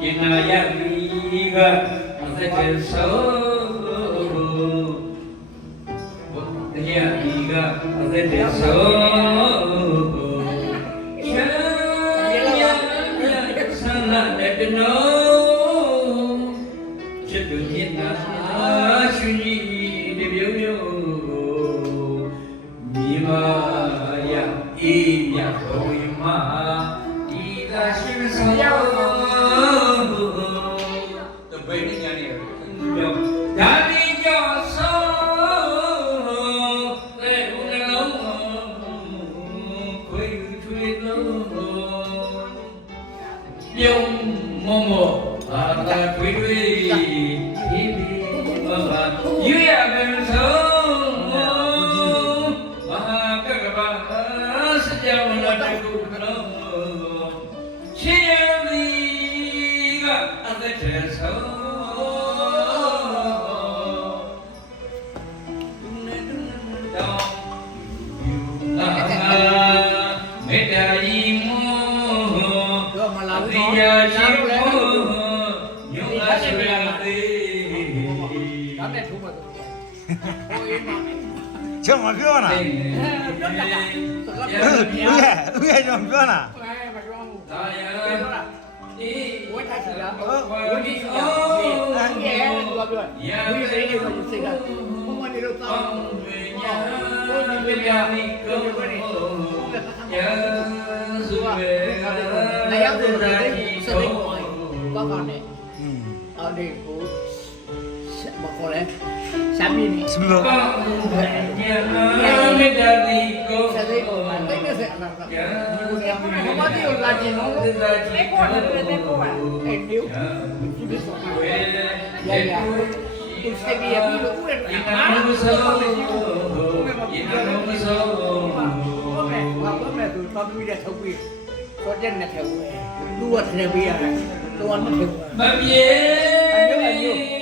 กินนายาลีกะเสด็จโสบุตรยาลีกะเสด็จโสฉันอยากสันละเด็ดโนฉันดูยินนาชุนีเดียวโยมีมาอยากอีอยากโอยมาอีลาชิมสยามဘယ်နည်းညာနေရောဒါဒီကြောင့်ဆိုတဲ့ဘုရားလုံးခွေထွေလုံးပြုံးမောမောအာသာခွေထွေဒီဘီဘာဘာယူရမယ်ဆိုမဟာကကဘာစကြဝဠာတကုလုံးရှင်ရသည်ကအသက်ထဲဆုံးမေတ္တာဤမောတော့မလာဘူးညာရှိဖို့ညုံလာရှိရသေးဒါနဲ့ထိုးပါတော့ဟိုအေးမကျမပြောလားပြောတာဦးရဲ့ကျွန်တော်ပြောလားမပြောဘူးဒါရအေးဝတ်ထားချင်လားဝတ်ဒီအော်ဒီရဲ့ဘာပြောဒီလေးလေးကိုစိတ်ကဘုံမနေတော့တောင်းညာဘုံဒီပြာမိကောညာစုပဲနေရောက်တယ်စတဲ့ကောင်းကောင်းနဲ့အော်ဒီကိုမခေါ်လဲစမ်းပြီးနေစမလို့ညာမေတ္တာတိကိုစတဲ့ကိုမသိတဲ့ဆက်အလားကဘုမတိကိုလာကျင်တော့လေကိုလည်းတဲ့ကိုပါအဲ့ဒီဒီလိုဆိုရရဒီစက်ကြီးရပြီးလို့ဦးရဲ့အာဘုဆိုဘုမေဘုဆိုဘုမေသူတော့ပြီးတဲ့ထုတ်ပြီးတော့တဲ့နဲ့ထဲဦးသူကထဲပေးရတယ်သူကမထဲဘူးမပြေ